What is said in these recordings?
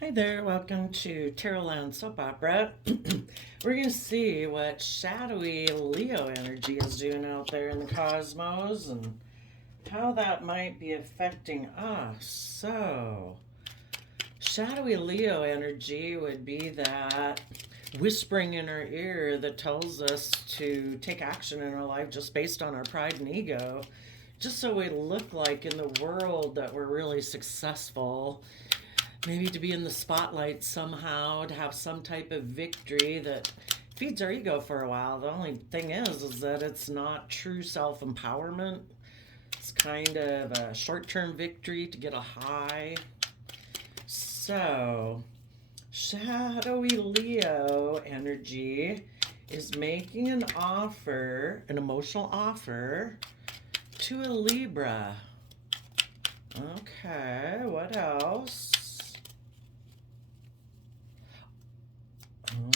Hi there, welcome to Tarotland Soap Opera. We're going to see what shadowy Leo energy is doing out there in the cosmos and how that might be affecting us. So, shadowy Leo energy would be that whispering in our ear that tells us to take action in our life just based on our pride and ego, just so we look like in the world that we're really successful. Maybe to be in the spotlight somehow, to have some type of victory that feeds our ego for a while. The only thing is that it's not true self-empowerment. It's kind of a short-term victory to get a high. So, shadowy Leo energy is making an offer, an emotional offer, to a Libra. Okay, what else?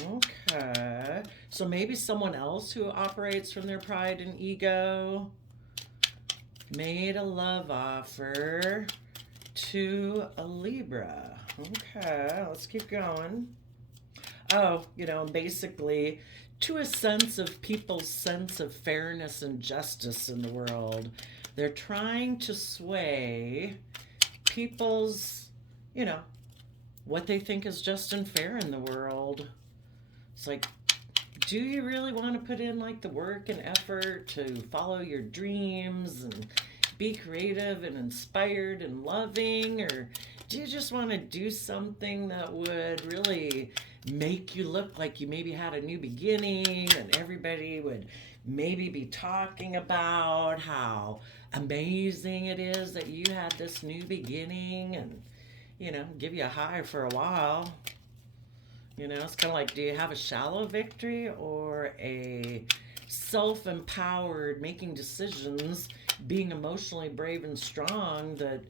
Okay. So maybe someone else who operates from their pride and ego made a love offer to a Libra. Okay, let's keep going. Oh, basically to a sense of people's sense of fairness and justice in the world. They're trying to sway people's, what they think is just and fair in the world. It's like, do you really want to put in like the work and effort to follow your dreams and be creative and inspired and loving? Or do you just want to do something that would really make you look like you maybe had a new beginning and everybody would maybe be talking about how amazing it is that you had this new beginning and, give you a high for a while? It's kind of like, do you have a shallow victory or a self empowered, making decisions, being emotionally brave and strong that,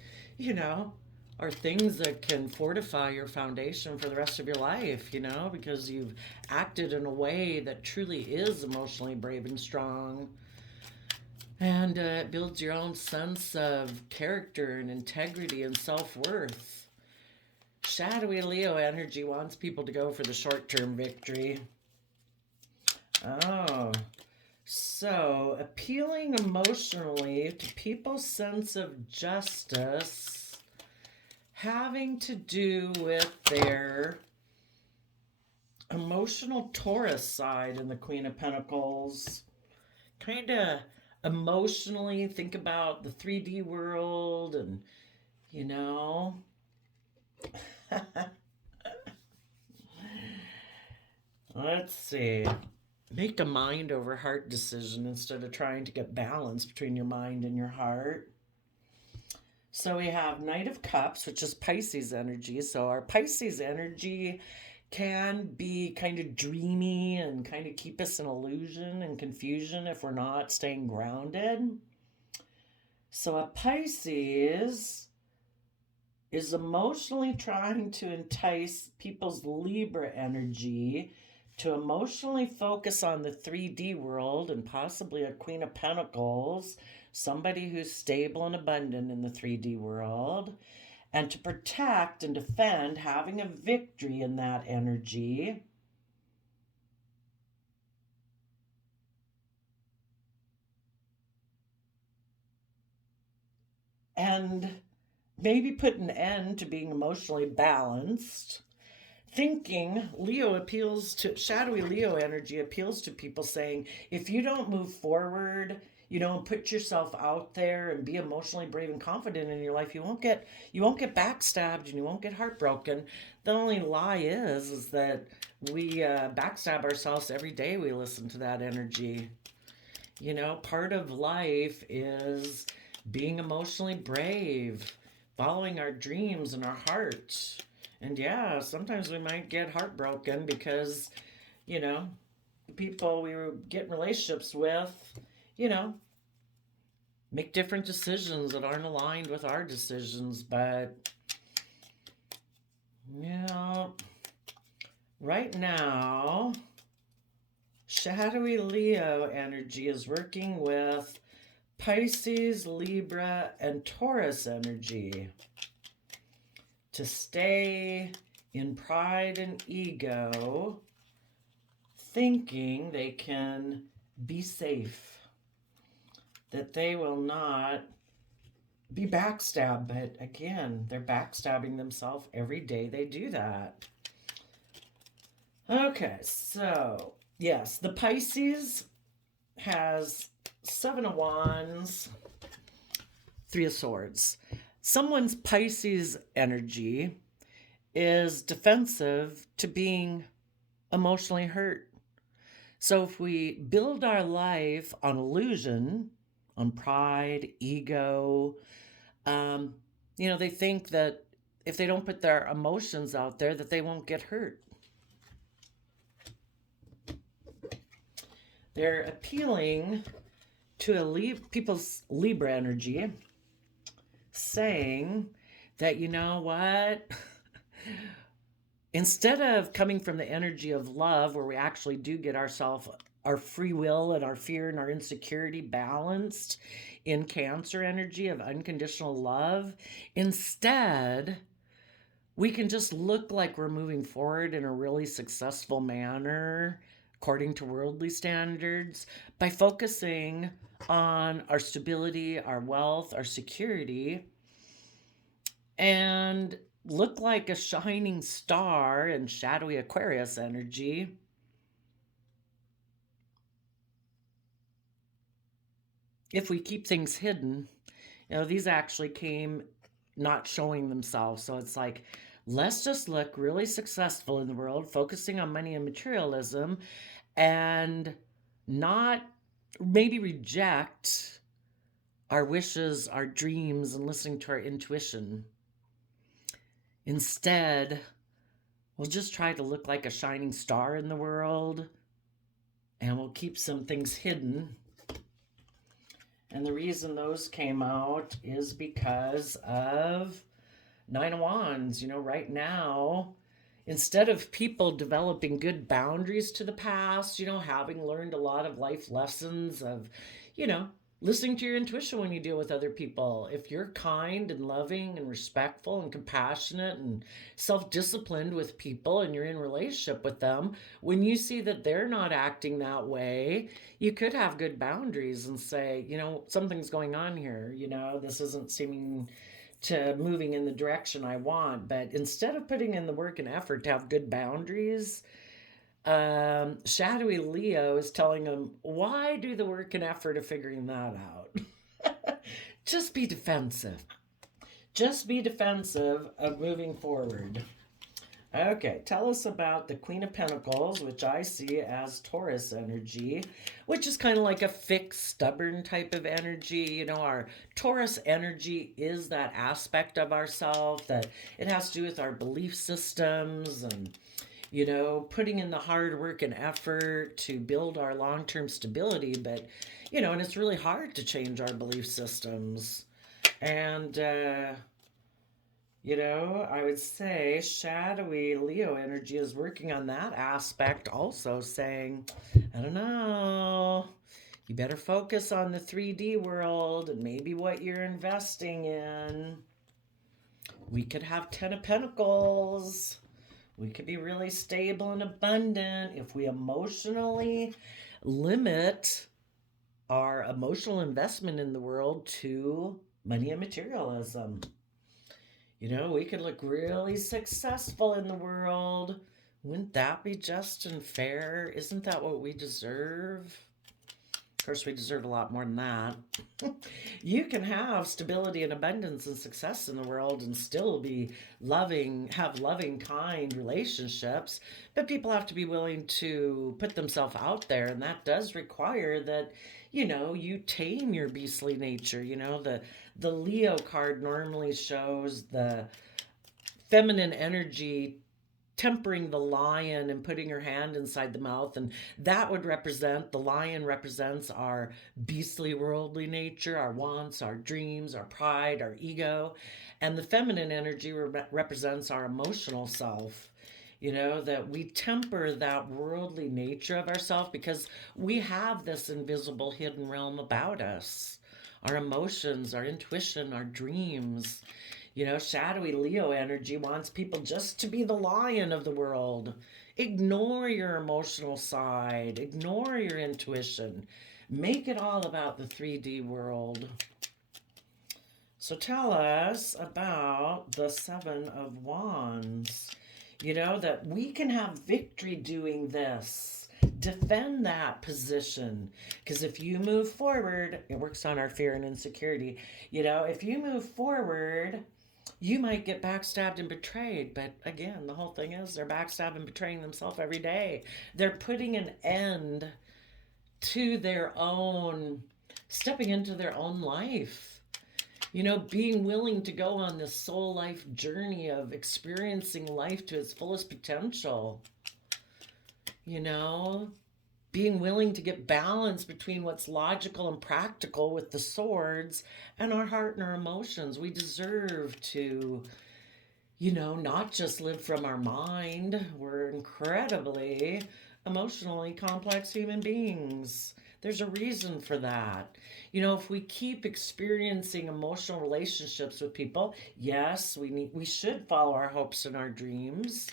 are things that can fortify your foundation for the rest of your life, because you've acted in a way that truly is emotionally brave and strong. And it builds your own sense of character and integrity and self worth. Shadowy Leo energy wants people to go for the short-term victory. Oh, so appealing emotionally to people's sense of justice, having to do with their emotional Taurus side in the Queen of Pentacles. Kind of emotionally think about the 3D world and, you know, let's see. Make a mind over heart decision instead of trying to get balance between your mind and your heart. So we have Knight of Cups, which is Pisces energy. So our Pisces energy can be kind of dreamy and kind of keep us in illusion and confusion if we're not staying grounded. So a Pisces is emotionally trying to entice people's Libra energy to emotionally focus on the 3D world and possibly a Queen of Pentacles, somebody who's stable and abundant in the 3D world, and to protect and defend having a victory in that energy. And maybe put an end to being emotionally balanced. Thinking Leo appeals to shadowy Leo energy appeals to people saying, if you don't move forward, put yourself out there and be emotionally brave and confident in your life, you won't get backstabbed and you won't get heartbroken. The only lie is that we backstab ourselves every day we listen to that energy. Part of life is being emotionally brave, following our dreams and our heart. And yeah, sometimes we might get heartbroken because, the people we get in relationships with, make different decisions that aren't aligned with our decisions. But, right now, shadowy Leo energy is working with Pisces, Libra, and Taurus energy to stay in pride and ego, thinking they can be safe, that they will not be backstabbed. But again, they're backstabbing themselves every day they do that. Okay, so yes, the Pisces has 7 of Wands, 3 of Swords. Someone's Pisces energy is defensive to being emotionally hurt. So if we build our life on illusion, on pride, ego, they think that if they don't put their emotions out there, that they won't get hurt. They're appealing to people's Libra energy, saying that, you know what? Instead of coming from the energy of love, where we actually do get ourselves, our free will and our fear and our insecurity balanced in Cancer energy of unconditional love, instead, we can just look like we're moving forward in a really successful manner, according to worldly standards, by focusing on our stability, our wealth, our security, and look like a shining star in shadowy Aquarius energy. If we keep things hidden, these actually came not showing themselves. So it's like, let's just look really successful in the world, focusing on money and materialism, and not maybe reject our wishes, our dreams, and listening to our intuition. Instead, we'll just try to look like a shining star in the world, and we'll keep some things hidden. And the reason those came out is because of 9 of Wands. Right now, instead of people developing good boundaries to the past, having learned a lot of life lessons of, listening to your intuition when you deal with other people. If you're kind and loving and respectful and compassionate and self-disciplined with people and you're in relationship with them, when you see that they're not acting that way, you could have good boundaries and say, something's going on here. This isn't seeming to moving in the direction I want. But instead of putting in the work and effort to have good boundaries, shadowy Leo is telling them, why do the work and effort of figuring that out? Just be defensive. Just be defensive of moving forward. Okay, tell us about the Queen of Pentacles, which I see as Taurus energy, which is kind of like a fixed, stubborn type of energy. Our Taurus energy is that aspect of ourself that it has to do with our belief systems and, putting in the hard work and effort to build our long-term stability. But, and it's really hard to change our belief systems. And, I would say shadowy Leo energy is working on that aspect also, saying, I don't know, you better focus on the 3D world and maybe what you're investing in. We could have 10 of Pentacles. We could be really stable and abundant if we emotionally limit our emotional investment in the world to money and materialism. We could look really successful in the world. Wouldn't that be just and fair? Isn't that what we deserve? Of course, we deserve a lot more than that. You can have stability and abundance and success in the world and still be loving, have loving, kind relationships. But people have to be willing to put themselves out there. And that does require that, you tame your beastly nature. The Leo card normally shows the feminine energy tempering the lion and putting her hand inside the mouth, and that would represent, the lion represents our beastly worldly nature, our wants, our dreams, our pride, our ego, and the feminine energy represents our emotional self. That we temper that worldly nature of ourselves because we have this invisible hidden realm about us, our emotions, our intuition, our dreams. You know, shadowy Leo energy wants people just to be the lion of the world. Ignore your emotional side, ignore your intuition. Make it all about the 3D world. So tell us about the Seven of Wands. You know, that we can have victory doing this. Defend that position. Because if you move forward, it works on our fear and insecurity. You know, if you move forward, you might get backstabbed and betrayed. But again, the whole thing is they're backstabbing and betraying themselves every day. They're putting an end to their own, stepping into their own life. You know, being willing to go on this soul life journey of experiencing life to its fullest potential. You know, being willing to get balance between what's logical and practical with the swords and our heart and our emotions. We deserve to, you know, not just live from our mind. We're incredibly emotionally complex human beings. There's a reason for that. You know, if we keep experiencing emotional relationships with people, yes, we should follow our hopes and our dreams.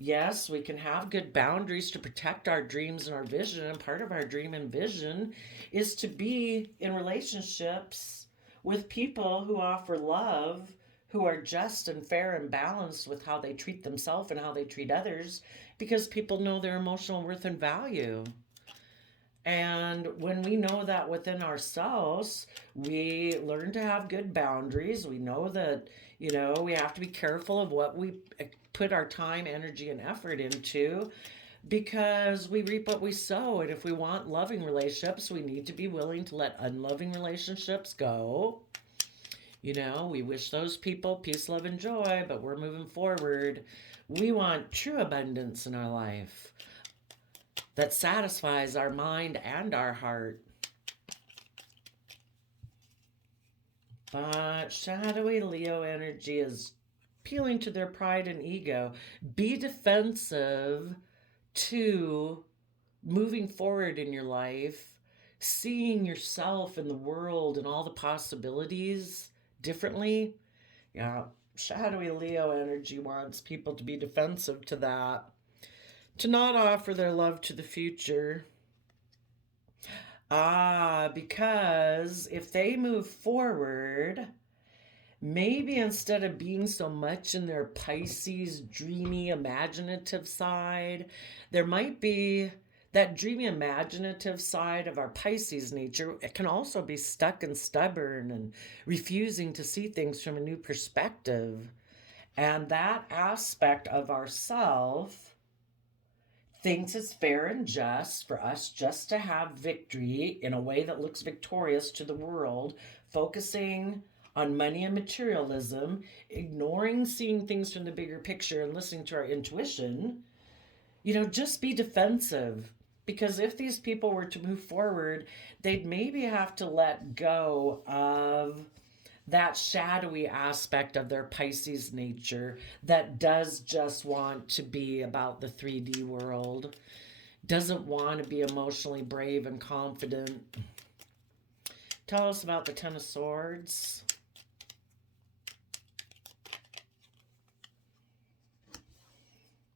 Yes, we can have good boundaries to protect our dreams and our vision. And part of our dream and vision is to be in relationships with people who offer love, who are just and fair and balanced with how they treat themselves and how they treat others, because people know their emotional worth and value. And when we know that within ourselves, we learn to have good boundaries. We know that, you know, we have to be careful of what we put our time, energy, and effort into, because we reap what we sow. And if we want loving relationships, we need to be willing to let unloving relationships go. You know, we wish those people peace, love, and joy, but we're moving forward. We want true abundance in our life that satisfies our mind and our heart. But shadowy Leo energy is appealing to their pride and ego. Be defensive to moving forward in your life, seeing yourself in the world and all the possibilities differently. Yeah, shadowy Leo energy wants people to be defensive to that, to not offer their love to the future. Because if they move forward, maybe instead of being so much in their Pisces, dreamy, imaginative side, there might be that dreamy, imaginative side of our Pisces nature. It can also be stuck and stubborn and refusing to see things from a new perspective. And that aspect of ourself thinks it's fair and just for us just to have victory in a way that looks victorious to the world, focusing on money and materialism, ignoring seeing things from the bigger picture and listening to our intuition. You know, just be defensive. Because if these people were to move forward, they'd maybe have to let go of that shadowy aspect of their Pisces nature that does just want to be about the 3D world, doesn't want to be emotionally brave and confident. Tell us about the Ten of Swords.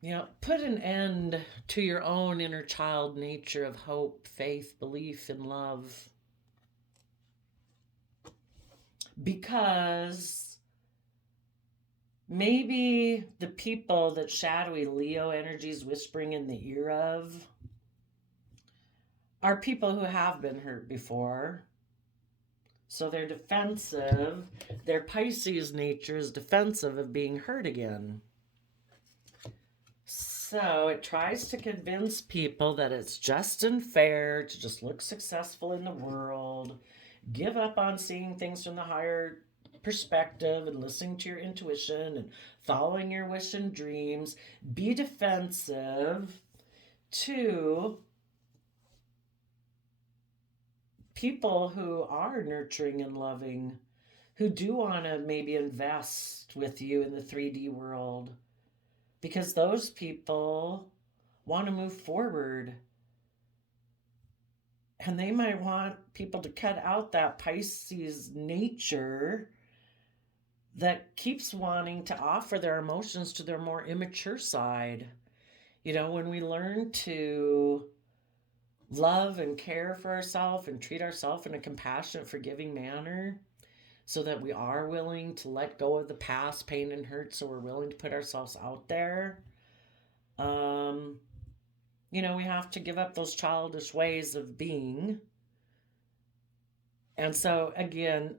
You know, put an end to your own inner child nature of hope, faith, belief, and love. Because maybe the people that shadowy Leo energy is whispering in the ear of are people who have been hurt before. So they're defensive. Their Pisces nature is defensive of being hurt again. So it tries to convince people that it's just and fair to just look successful in the world, give up on seeing things from the higher perspective and listening to your intuition and following your wish and dreams. Be defensive to people who are nurturing and loving, who do want to maybe invest with you in the 3D world, because those people want to move forward. And they might want people to cut out that Pisces nature that keeps wanting to offer their emotions to their more immature side. You know, when we learn to love and care for ourselves and treat ourselves in a compassionate, forgiving manner, so that we are willing to let go of the past pain and hurt, so we're willing to put ourselves out there. Um, you know, we have to give up those childish ways of being. And so, again,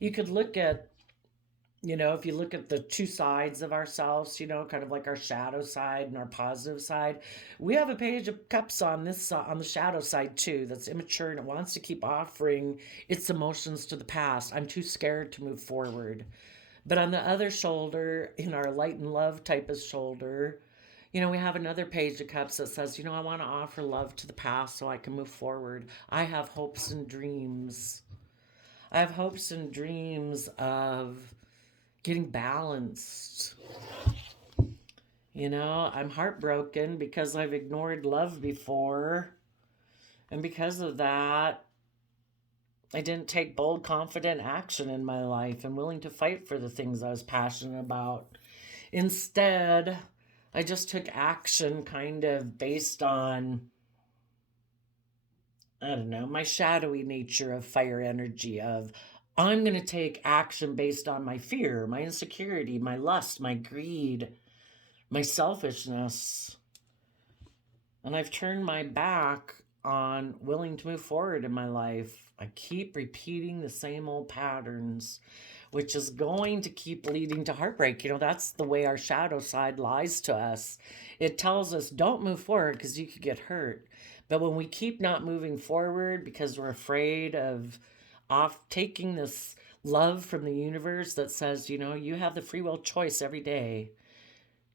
you could look at, you know, if you look at the two sides of ourselves, you know, kind of like our shadow side and our positive side, we have a page of cups on this on the shadow side too, that's immature and it wants to keep offering its emotions to the past. I'm too scared to move forward. But on the other shoulder, in our light and love type of shoulder, you know, we have another page of cups that says, you know, I want to offer love to the past so I can move forward. I have hopes and dreams. I have hopes and dreams of getting balanced. You know, I'm heartbroken because I've ignored love before. And because of that, I didn't take bold, confident action in my life and willing to fight for the things I was passionate about. Instead, I just took action kind of based on, I don't know, my shadowy nature of fire energy of I'm going to take action based on my fear, my insecurity, my lust, my greed, my selfishness. And I've turned my back on willing to move forward in my life. I keep repeating the same old patterns, which is going to keep leading to heartbreak. You know, that's the way our shadow side lies to us. It tells us don't move forward because you could get hurt. But when we keep not moving forward because we're afraid of off taking this love from the universe that says, you know, you have the free will choice every day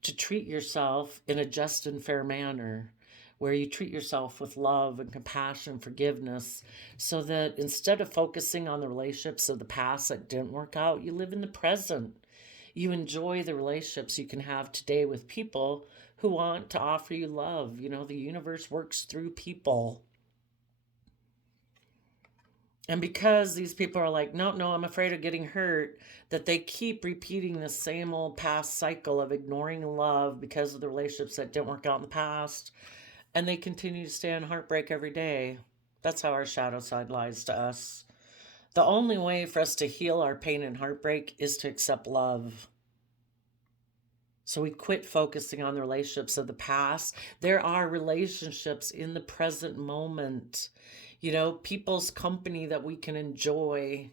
to treat yourself in a just and fair manner, where you treat yourself with love and compassion, forgiveness, so that instead of focusing on the relationships of the past that didn't work out, you live in the present. You enjoy the relationships you can have today with people who want to offer you love. You know, the universe works through people. And because these people are like, no, no, I'm afraid of getting hurt, that they keep repeating the same old past cycle of ignoring love because of the relationships that didn't work out in the past. And they continue to stay in heartbreak every day. That's how our shadow side lies to us. The only way for us to heal our pain and heartbreak is to accept love. So we quit focusing on the relationships of the past. There are relationships in the present moment. You know, people's company that we can enjoy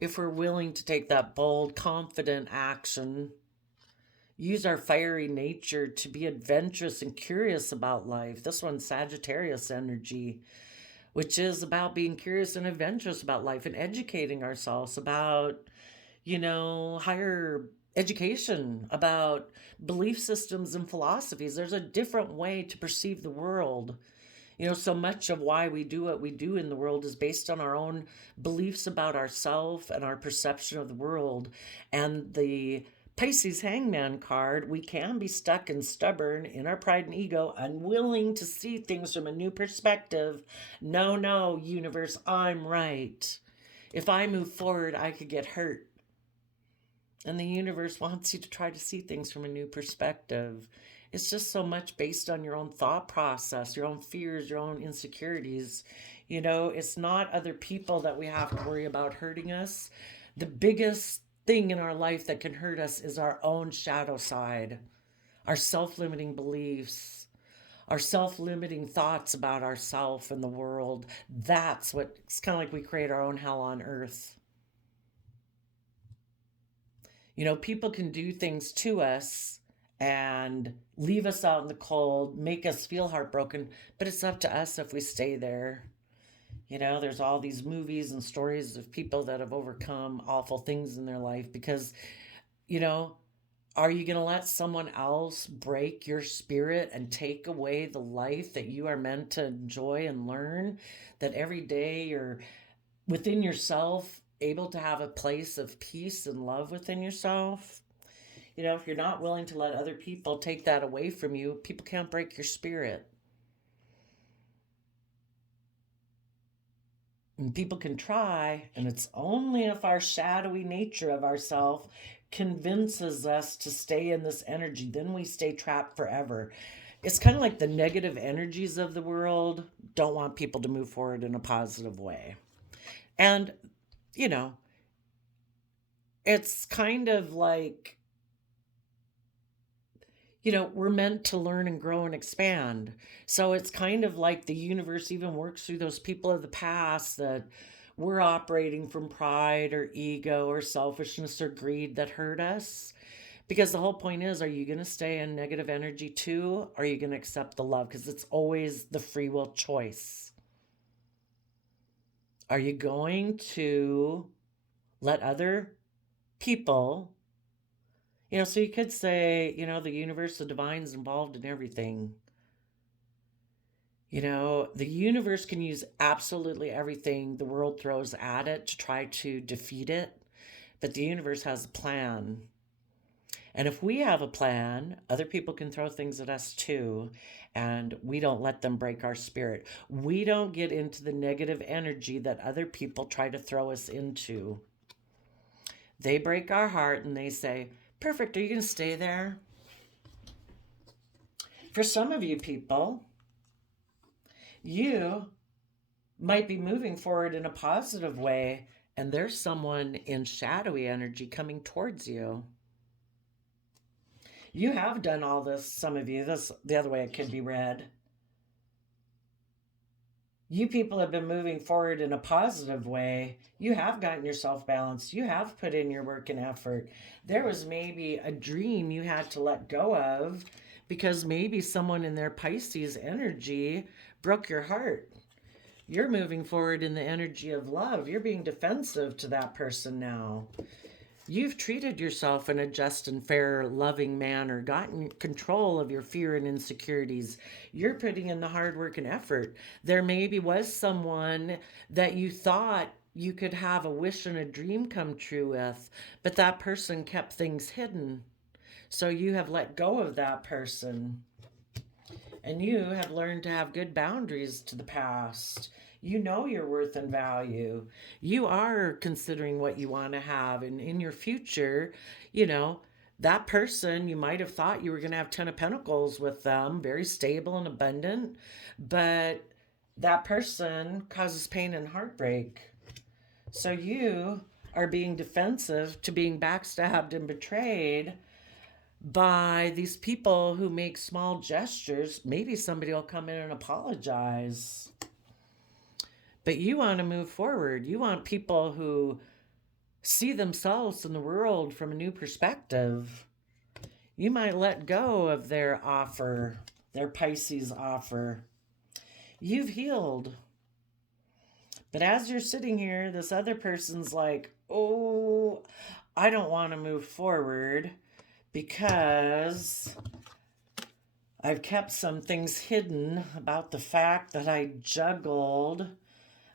if we're willing to take that bold, confident action. Use our fiery nature to be adventurous and curious about life. This one's Sagittarius energy, which is about being curious and adventurous about life and educating ourselves about, you know, higher education, about belief systems and philosophies. There's a different way to perceive the world. You know, so much of why we do what we do in the world is based on our own beliefs about ourselves and our perception of the world. And the Pisces Hangman card, we can be stuck and stubborn in our pride and ego, unwilling to see things from a new perspective. No, no, universe, I'm right. If I move forward, I could get hurt. And the universe wants you to try to see things from a new perspective. It's just so much based on your own thought process, your own fears, your own insecurities. You know, it's not other people that we have to worry about hurting us. The biggest thing in our life that can hurt us is our own shadow side, our self-limiting beliefs, our self-limiting thoughts about ourselves and the world. That's what, it's kind of like we create our own hell on earth. You know, people can do things to us and leave us out in the cold, make us feel heartbroken, but it's up to us if we stay there. You know, there's all these movies and stories of people that have overcome awful things in their life because, you know, are you going to let someone else break your spirit and take away the life that you are meant to enjoy and learn? That every day you're within yourself, able to have a place of peace and love within yourself. You know, if you're not willing to let other people take that away from you, people can't break your spirit. And people can try, and it's only if our shadowy nature of ourself convinces us to stay in this energy, then we stay trapped forever. It's kind of like the negative energies of the world don't want people to move forward in a positive way. And, you know, it's kind of like, we're meant to learn and grow and expand. So it's kind of like the universe even works through those people of the past that we're operating from pride or ego or selfishness or greed that hurt us. Because the whole point is, are you going to stay in negative energy too? Or are you going to accept the love? Because it's always the free will choice. Are you going to let other people, so you could say, the universe, the divine's involved in everything. The universe can use absolutely everything the world throws at it to try to defeat it. But the universe has a plan. And if we have a plan, other people can throw things at us too. And we don't let them break our spirit. We don't get into the negative energy that other people try to throw us into. They break our heart and they say, perfect, are you going to stay there? For some of you people, you might be moving forward in a positive way, and there's someone in shadowy energy coming towards you. You have done all this, some of you. That's the other way it could be read. You people have been moving forward in a positive way. You have gotten yourself balanced. You have put in your work and effort. There was maybe a dream you had to let go of because maybe someone in their Pisces energy broke your heart. You're moving forward in the energy of love. You're being defensive to that person now. You've treated yourself in a just and fair, loving manner, gotten control of your fear and insecurities. You're putting in the hard work and effort. There maybe was someone that you thought you could have a wish and a dream come true with, but that person kept things hidden. So you have let go of that person. And you have learned to have good boundaries to the past. You know your worth and value. You are considering what you want to have. And in your future, that person, you might have thought you were going to have 10 of Pentacles with them, very stable and abundant. But that person causes pain and heartbreak. So you are being defensive to being backstabbed and betrayed by these people who make small gestures. Maybe somebody will come in and apologize. But you want to move forward. You want people who see themselves in the world from a new perspective. You might let go of their offer, their Pisces offer. You've healed. But as you're sitting here, this other person's like, oh, I don't want to move forward because I've kept some things hidden about the fact that I juggled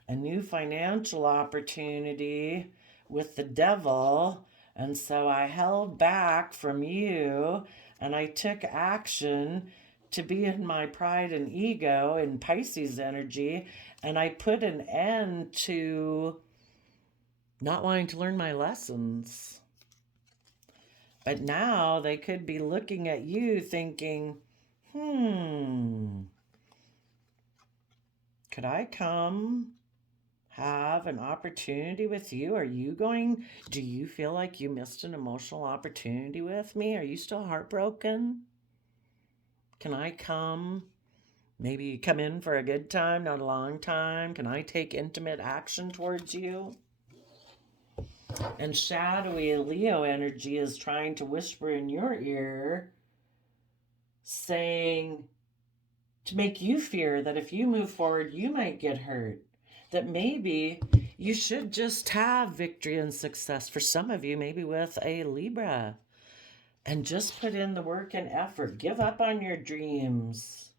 a new financial opportunity with the devil, and so I held back from you, and I took action to be in my pride and ego and Pisces energy, and I put an end to not wanting to learn my lessons. But now they could be looking at you thinking, could I come have an opportunity with you? Do you feel like you missed an emotional opportunity with me? Are you still heartbroken? Can I maybe come in for a good time, not a long time? Can I take intimate action towards you? And shadowy Leo energy is trying to whisper in your ear, saying, to make you fear that if you move forward, you might get hurt. That maybe you should just have victory and success. For some of you, maybe with a Libra. And just put in the work and effort. Give up on your dreams.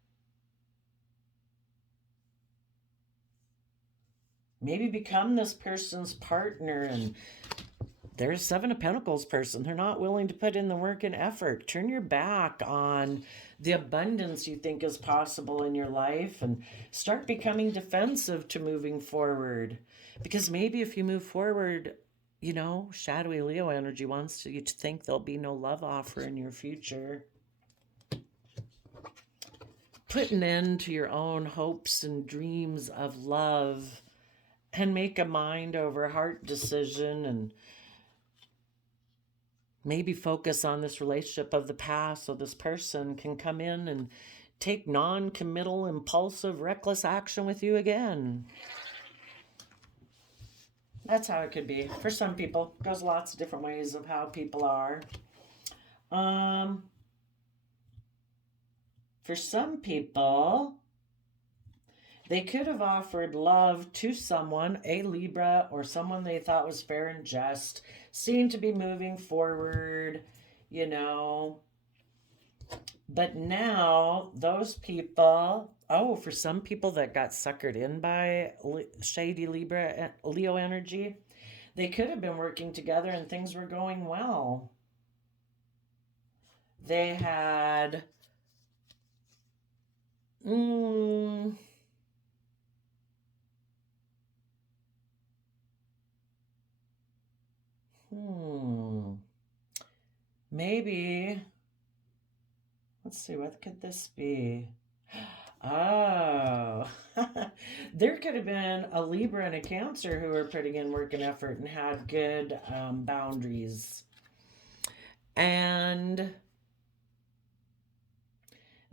Maybe become this person's partner and There's Seven of Pentacles person. They're not willing to put in the work and effort. Turn your back on the abundance you think is possible in your life and start becoming defensive to moving forward. Because maybe if you move forward, you know, shadowy Leo energy wants you to think there'll be no love offer in your future. Put an end to your own hopes and dreams of love and make a mind over heart decision and maybe focus on this relationship of the past so this person can come in and take non-committal, impulsive, reckless action with you again. That's how it could be. For some people, there's lots of different ways of how people are. For some people, they could have offered love to someone, a Libra, or someone they thought was fair and just, seemed to be moving forward, you know. But now, those people, oh, for some people that got suckered in by shady Libra, Leo energy, they could have been working together and things were going well. They had... Maybe, let's see, what could this be? Oh, there could have been a Libra and a Cancer who were putting in work and effort and had good boundaries. And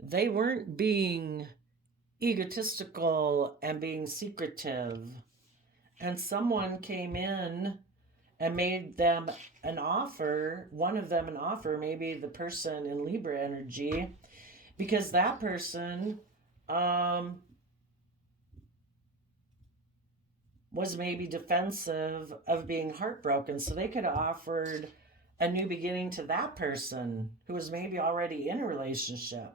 they weren't being egotistical and being secretive. And someone came in and made them an offer, one of them an offer, maybe the person in Libra energy, because that person was maybe defensive of being heartbroken. So they could have offered a new beginning to that person who was maybe already in a relationship.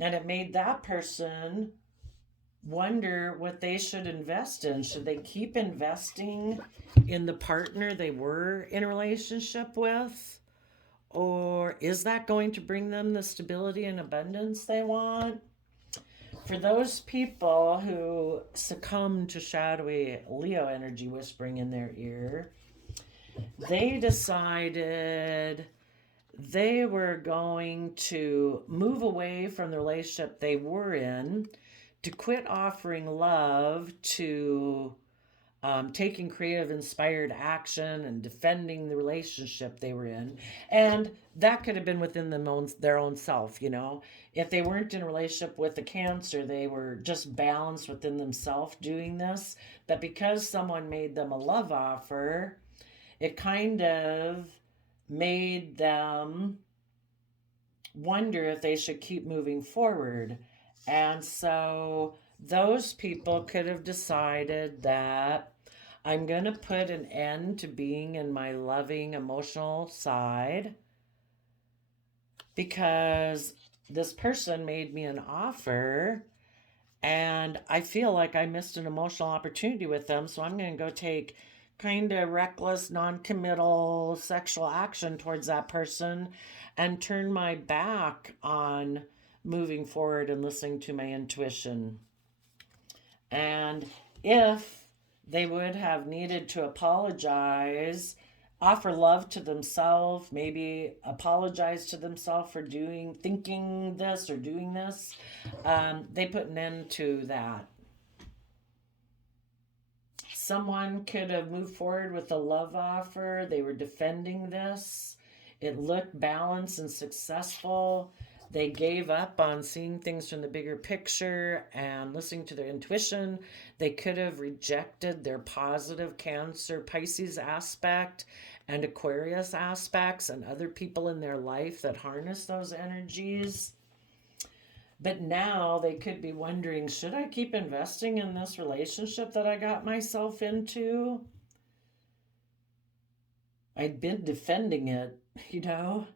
And it made that person wonder what they should invest in. Should they keep investing in the partner they were in a relationship with? Or is that going to bring them the stability and abundance they want? For those people who succumb to shadowy Leo energy whispering in their ear, they decided they were going to move away from the relationship they were in, to quit offering love, to taking creative, inspired action and defending the relationship they were in. And that could have been within their own self, you know. If they weren't in a relationship with a Cancer, they were just balanced within themselves doing this. But because someone made them a love offer, it kind of made them wonder if they should keep moving forward. And so those people could have decided that I'm going to put an end to being in my loving, emotional side because this person made me an offer and I feel like I missed an emotional opportunity with them. So I'm going to go take kind of reckless, non-committal sexual action towards that person and turn my back on moving forward and listening to my intuition. And if they would have needed to apologize, offer love to themselves, maybe apologize to themselves for thinking this or doing this, they put an end to that. Someone could have moved forward with a love offer. They were defending this. It looked balanced and successful. They gave up on seeing things from the bigger picture and listening to their intuition. They could have rejected their positive Cancer, Pisces aspect and Aquarius aspects and other people in their life that harness those energies. But now they could be wondering, should I keep investing in this relationship that I got myself into? I'd been defending it, you know?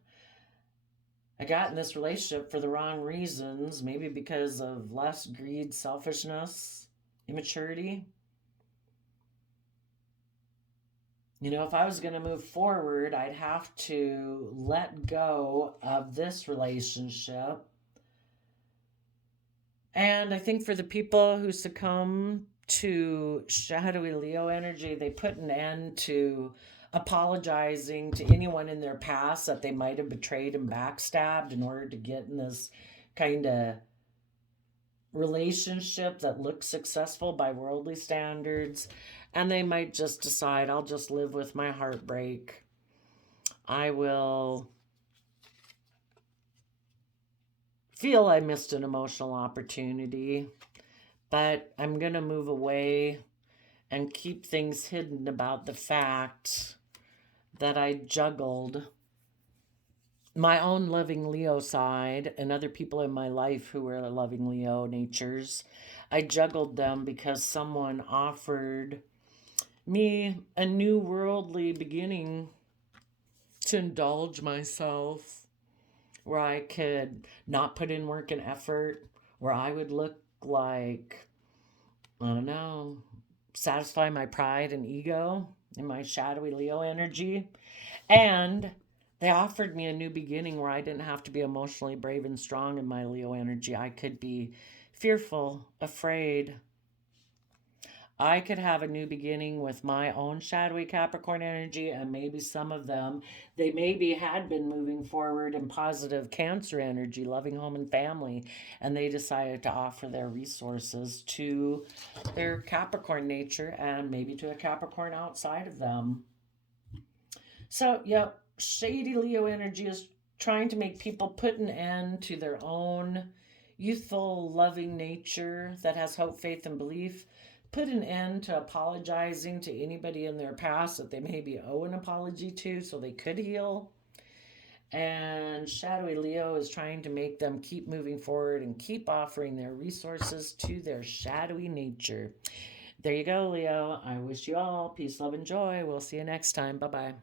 I got in this relationship for the wrong reasons, maybe because of lust, greed, selfishness, immaturity. You know, if I was going to move forward, I'd have to let go of this relationship. And I think for the people who succumb to shadowy Leo energy, they put an end to apologizing to anyone in their past that they might have betrayed and backstabbed in order to get in this kind of relationship that looks successful by worldly standards. And they might just decide, I'll just live with my heartbreak. I will feel I missed an emotional opportunity, but I'm going to move away and keep things hidden about the fact that I juggled my own loving Leo side and other people in my life who were loving Leo natures. I juggled them because someone offered me a new worldly beginning to indulge myself, where I could not put in work and effort, where I would look like, I don't know, satisfy my pride and ego and my shadowy Leo energy. And they offered me a new beginning where I didn't have to be emotionally brave and strong in my Leo energy. I could be fearful, afraid. I could have a new beginning with my own shadowy Capricorn energy, and maybe some of them, they maybe had been moving forward in positive Cancer energy, loving home and family, and they decided to offer their resources to their Capricorn nature and maybe to a Capricorn outside of them. So, yep, shady Leo energy is trying to make people put an end to their own youthful, loving nature that has hope, faith, and belief. Put an end to apologizing to anybody in their past that they maybe owe an apology to so they could heal. And shadowy Leo is trying to make them keep moving forward and keep offering their resources to their shadowy nature. There you go, Leo. I wish you all peace, love, and joy. We'll see you next time. Bye bye.